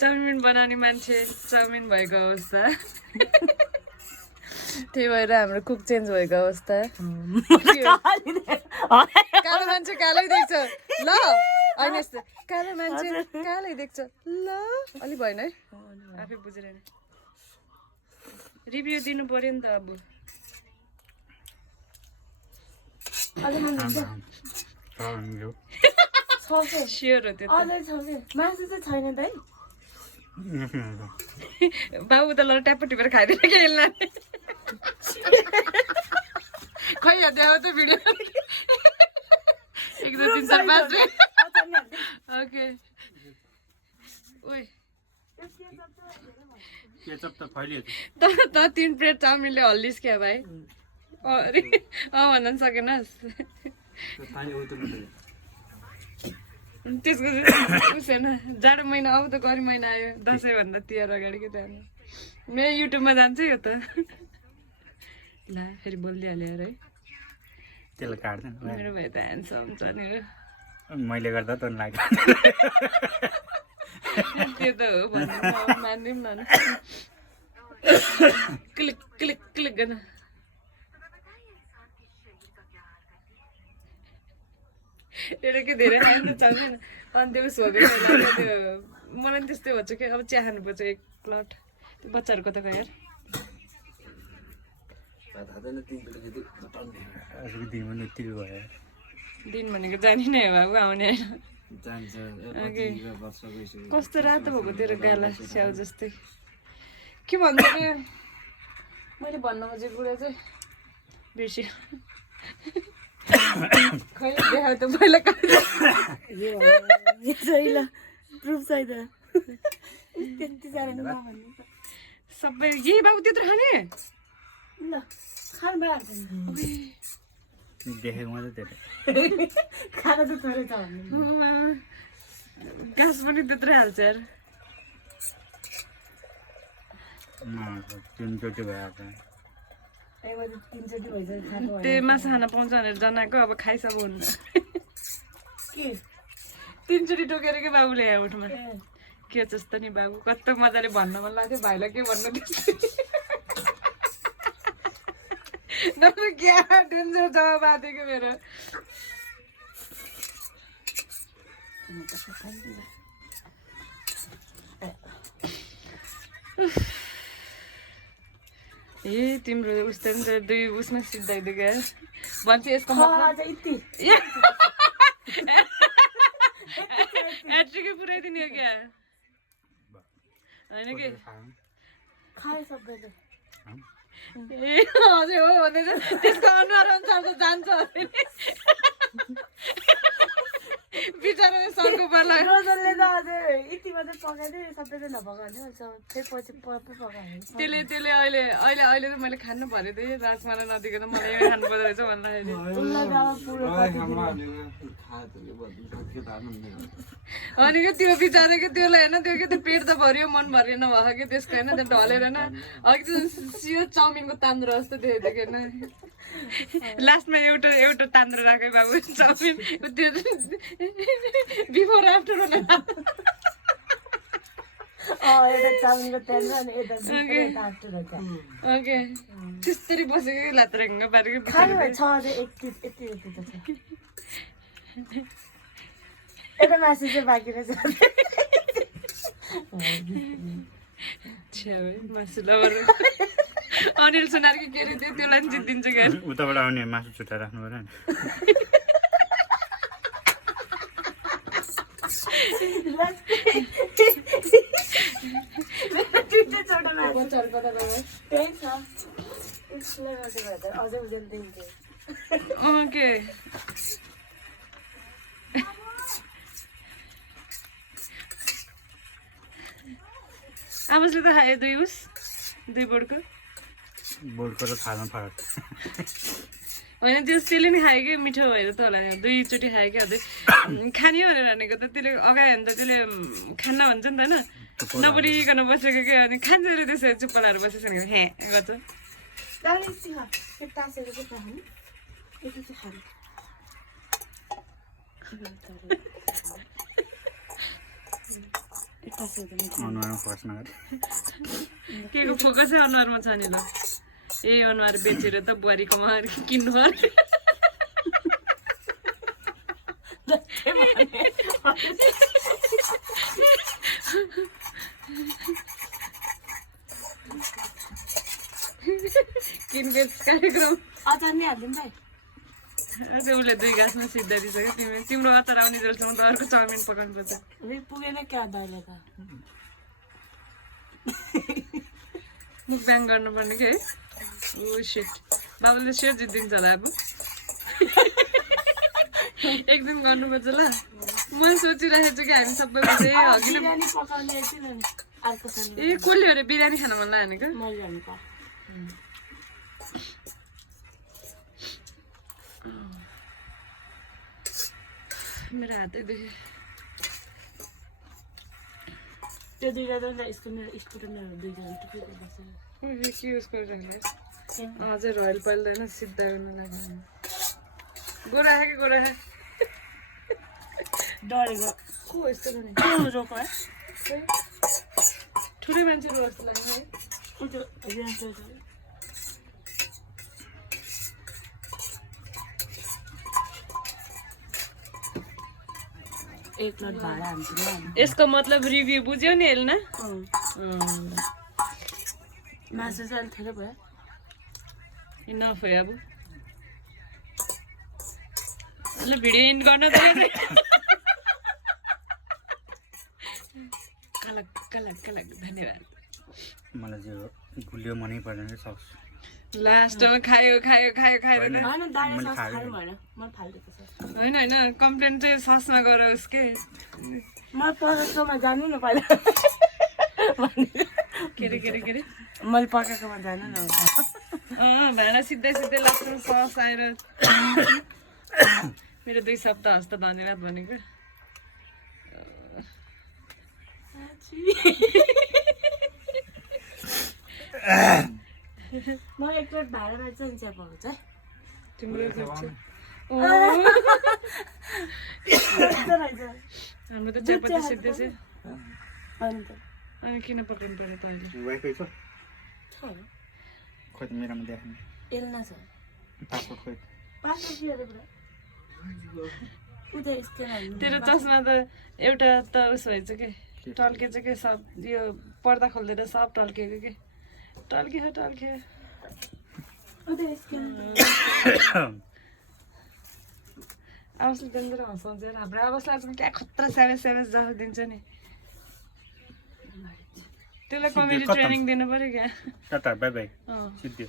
chowmein बनाउने मान्छे chowmein भएको अवस्था त्यही भएर हाम्रो कुक चेन्ज भएको अवस्था कालो मान्छे कालै देख्छ ल होइन यस्तो कालो मान्छे कालै देख्छ ल अलिक भएन है आफै बुझेर रिभ्यू दिनु पर्यो नि त अब स्योर हो त्यो मासु चाहिँ छैन त है बाबु त ल ट्याप टिपेर खाइदिएर खेल्न खै देखाउ त भिडियो 1 2 3 4 5 ओके ओइ केचप त फैलियो त 3 प्लेट चाउमिनले हल्लिस क्या भाइ अरे भन्न सकेनस् त्यसको उसेन जाडो महिना अब त गरी महिना आयो दसैँ भन्दा तिहार अगाडि कि त्यहाँ मेरो युट्युबमा जान्छ यो त ला फेरि बोलिदिइहाल्यो अरे है त्यसलाई काट्दैन मेरो भाइ त ह्यान्डसम छ नि मैले गर्दा त लाग्यो त्यो त हो भन्नु मानिदिउँ न क्लिक क्लिक क्लिक गर्न एउटा के धेरै खानु त चाउमिन अनि त्यो उस भएको त्यो मलाई पनि त्यस्तै भन्छ कि अब चिया खानुपर्छ 1 प्लट त्यो बच्चाहरूको त यार दिन भनेको जाने नै हो बाबु आउने कस्तो रातो भएको तेरो गाला स्याउ जस्तै के भन्छ कि मैले भन्न खोजेको कुरा चाहिँ बिर्स्यो खै देखाउ त पहिला सबै यही बाबु त्यत्रो खाने देखेको मात्रै धेरै घाँस पनि त्यत्रै हाल्छ यार 3 चोटि भइहाल्छ त्यही मासु खान पाउँछ भनेर जनाएको अब खाइसक्यो हुन्न 3 चोटि टोकेर के बाबुले यहाँ उठमा के जस्तो नि बाबु कस्तो मजाले भन्न मन लाग्थ्यो भाइलाई के भन्नु क्या डेन्जर जवाब आएको थियो मेरो ए तिम्रो उस्तै नि दुई उसमा सिद्धाइदियो क्या भन्छ यसको एट्रिकै पुऱ्याइदिने हो क्या होइन कि ए हजुर हो भन्दैछ त्यसको अनुहार अनुसार त जान्छ बिचरा सरको पर्ला त्यसले अहिले त मैले खानु पर्यो थिएँ राजमाला नदिकन मलाई यो खानु पर्दो रहेछ भन्दाखेरि अनि क्या त्यो बिचराको त्यसलाई होइन त्यो के त्यो पेट त भरियो मन भरियो नभएको कि त्यसको होइन त्यो ढलेर होइन अघि त्यो सियो चाउमिनको तान्द्रो जस्तो देखेको थियो होइन लास्टमा एउटा तान्द्रो राखे बाबु चाउमिन त्यो बिफोर आफ्टर ओके त्यसरी बसेको लात्रङ्ग पारेको एउटा मासु चाहिँ बाँकी रहेछ मासु लबर अनिल सुनारकी के अरे त्यो त्यसलाई पनि जितिदिन्छु क्या उताबाट आउने मासु छुट्टा राख्नु पर्यो नि ओके आमाले त खायो दुई बोर्डको बोर्डको त खानु फरक होइन त्यो त्यसले नि खायो कि मिठो भएर त होला 2 चोटि खायो कि अझै खाने भनेर भनेको त त्यसले अगाडि भने त त्यसले खान्न भन्छ नि त होइन नबोलिकन बसेको क्या अनि खान्छ अरे त्यसरी चुप्पा लाएर बसेछ भने हे गर्छ यता चाहिँ खानु यता चाहिँ अनुहारमा फोकस नगरे के को फोकस चाहिँ अनुहारमा छ नि ल यही अनुहार बेचेर त बुहारीकोमा किन्नु पर्यो किनबेच कार्यक्रम अचार नै हालिदिउँ भाइ अझै उसले 2 गाँसमा सिद्धा दिइसक्यो तिम्रो अचार आउने जेलसम्म त अर्को चाउमिन पकाउनु पर्छ पुगेन क्या दाइले त मुखब्याङ गर्नुपर्ने के है ओ शिट बाबुले सेयर जित्दिन्छ होला अब एक दिन गर्नुपर्छ ल म सोचिरहेको छु कि हामी सबै बसेँ अघि बिरयानी पकाउने एकछिन अनि अर्को ए कसले अरे बिरयानी खान मन लाग्यो भनेको मैले भनेको मेरो हातै दुख्यो त्यो दुईजना त यसको मेरो स्कुटर मेरो दुईजना टुकेको बस्छ के युज गरिराख्ने अझै रोयल पाल्दैन सिद्धा गर्न लाग्यो गोरा कि गोरा डरेको को यस्तो गर्ने रोको है ठुलै मान्छे रो जस्तो लाग्ने है त्यो एक प्लेट भाडा हान्छ यसको मतलब रिभ्यू बुझ्यौ नि हेल्न मासु चाहिँ अलिक धेरै भयो इनफ हो अब ल भिडियो इन्ड गर्न त कलक कलक कलक धन्यवाद मलाई चाहिँ गुलियो मनै पर्दैन कि सस लास्टमा खायो खायो खायो खायो होइन दाना सस खानु भएन मैले फालिदिएको छ होइन होइन कम्प्लेन चाहिँ ससमा गरोस् के मैले पकाएकोमा जानु न पहिला के अरे के अरे के अरे मैले पकाएकोमा जानु न भाँडा सिधै सिधै लास्टमा सस आएर मेरो 2 सप्ताह हस्त धन्यवाद भनेको म एक प्लेट भाडामा चाहिँ चिया पाउँछ तिम्रो हाम्रो त चियापत्ती सिद्धै छ अनि किन पकाउनु पर्यो त अहिले वाइफाई छ छ खोइ त मेरोमा देख्नु एल्ना छ पासपोर्ट खोइ पासपोर्ट के अरे पुरा उता स्क्यान तेरो चस्मा त एउटा त उस भएछ के टल्केछ के सब यो पर्दा खोल्दैन सब टल्केको के टल्क्यो टल्क्यो उता स्क्यान आवाजले डेन्जर हँसाउँछ हाम्रो आवाजलाई आज क्या खतरा स्यावेज स्यावेज जब दिन्छ नि त्यसलाई कमेडी ट्रेनिङ दिनु पऱ्यो क्या टाटा बाई बाई अँ सिद्धि